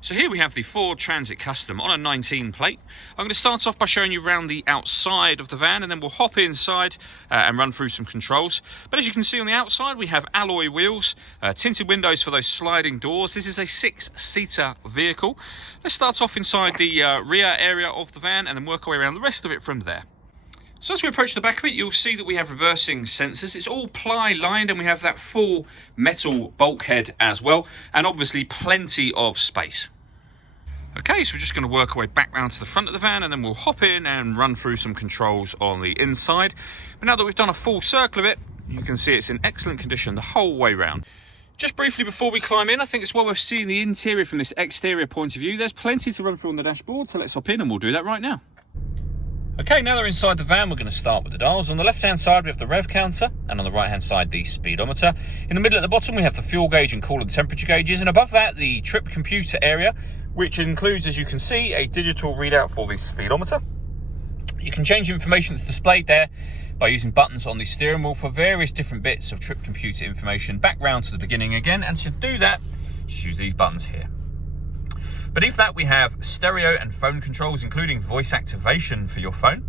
So here we have the Ford Transit Custom on a 19 plate. I'm going to start off by showing you around the outside of the van, and then we'll hop inside and run through some controls. But as you can see on the outside, we have alloy wheels, tinted windows for those sliding doors. This is a 6-seater vehicle. Let's start off inside the rear area of the van and then work our way around the rest of it from there. So as we approach the back of it, you'll see that we have reversing sensors. It's all ply lined, and we have that full metal bulkhead as well, and obviously plenty of space. Okay, so we're just going to work our way back round to the front of the van, and then we'll hop in and run through some controls on the inside. But now that we've done a full circle of it, you can see it's in excellent condition the whole way round. Just briefly before we climb in, I think it's while we're seeing the interior from this exterior point of view, there's plenty to run through on the dashboard, so let's hop in and we'll do that right now. Okay, now they're inside the van, we're going to start with the dials. On the left-hand side, we have the rev counter, and on the right-hand side, the speedometer. In the middle at the bottom, we have the fuel gauge and coolant temperature gauges, and above that, the trip computer area, which includes, as you can see, a digital readout for the speedometer. You can change information that's displayed there by using buttons on the steering wheel for various different bits of trip computer information back round to the beginning again, and to do that, just use these buttons here. Beneath that, we have stereo and phone controls, including voice activation for your phone.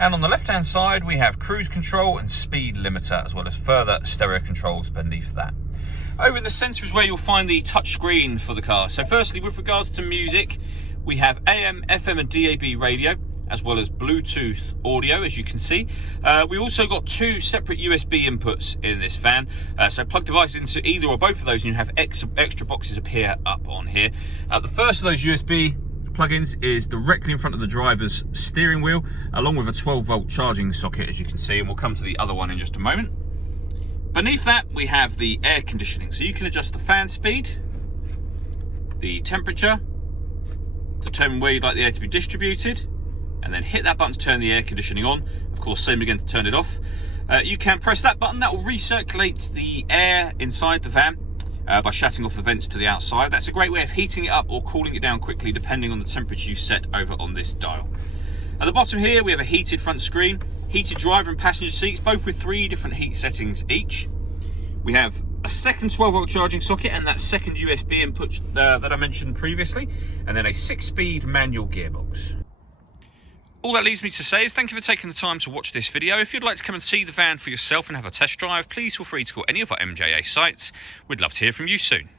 And on the left-hand side, we have cruise control and speed limiter, as well as further stereo controls beneath that. Over in the centre is where you'll find the touch screen for the car. So firstly, with regards to music, we have AM, FM and DAB radio, as well as Bluetooth audio, as you can see. We also got two separate USB inputs in this van, so plug devices into either or both of those, and you have extra boxes appear up on here. The first of those USB plugins is directly in front of the driver's steering wheel, along with a 12-volt charging socket, as you can see, and we'll come to the other one in just a moment. Beneath that, we have the air conditioning, so you can adjust the fan speed, the temperature, determine where you'd like the air to be distributed, and then hit that button to turn the air conditioning on. Of course, same again to turn it off. You can press that button, that will recirculate the air inside the van by shutting off the vents to the outside. That's a great way of heating it up or cooling it down quickly, depending on the temperature you set over on this dial. At the bottom here, we have a heated front screen, heated driver and passenger seats, both with 3 different heat settings each. We have a second 12-volt charging socket and that second USB input that I mentioned previously, and then a 6-speed manual gearbox. All that leaves me to say is thank you for taking the time to watch this video. If you'd like to come and see the van for yourself and have a test drive, please feel free to call any of our MJA sites. We'd love to hear from you soon.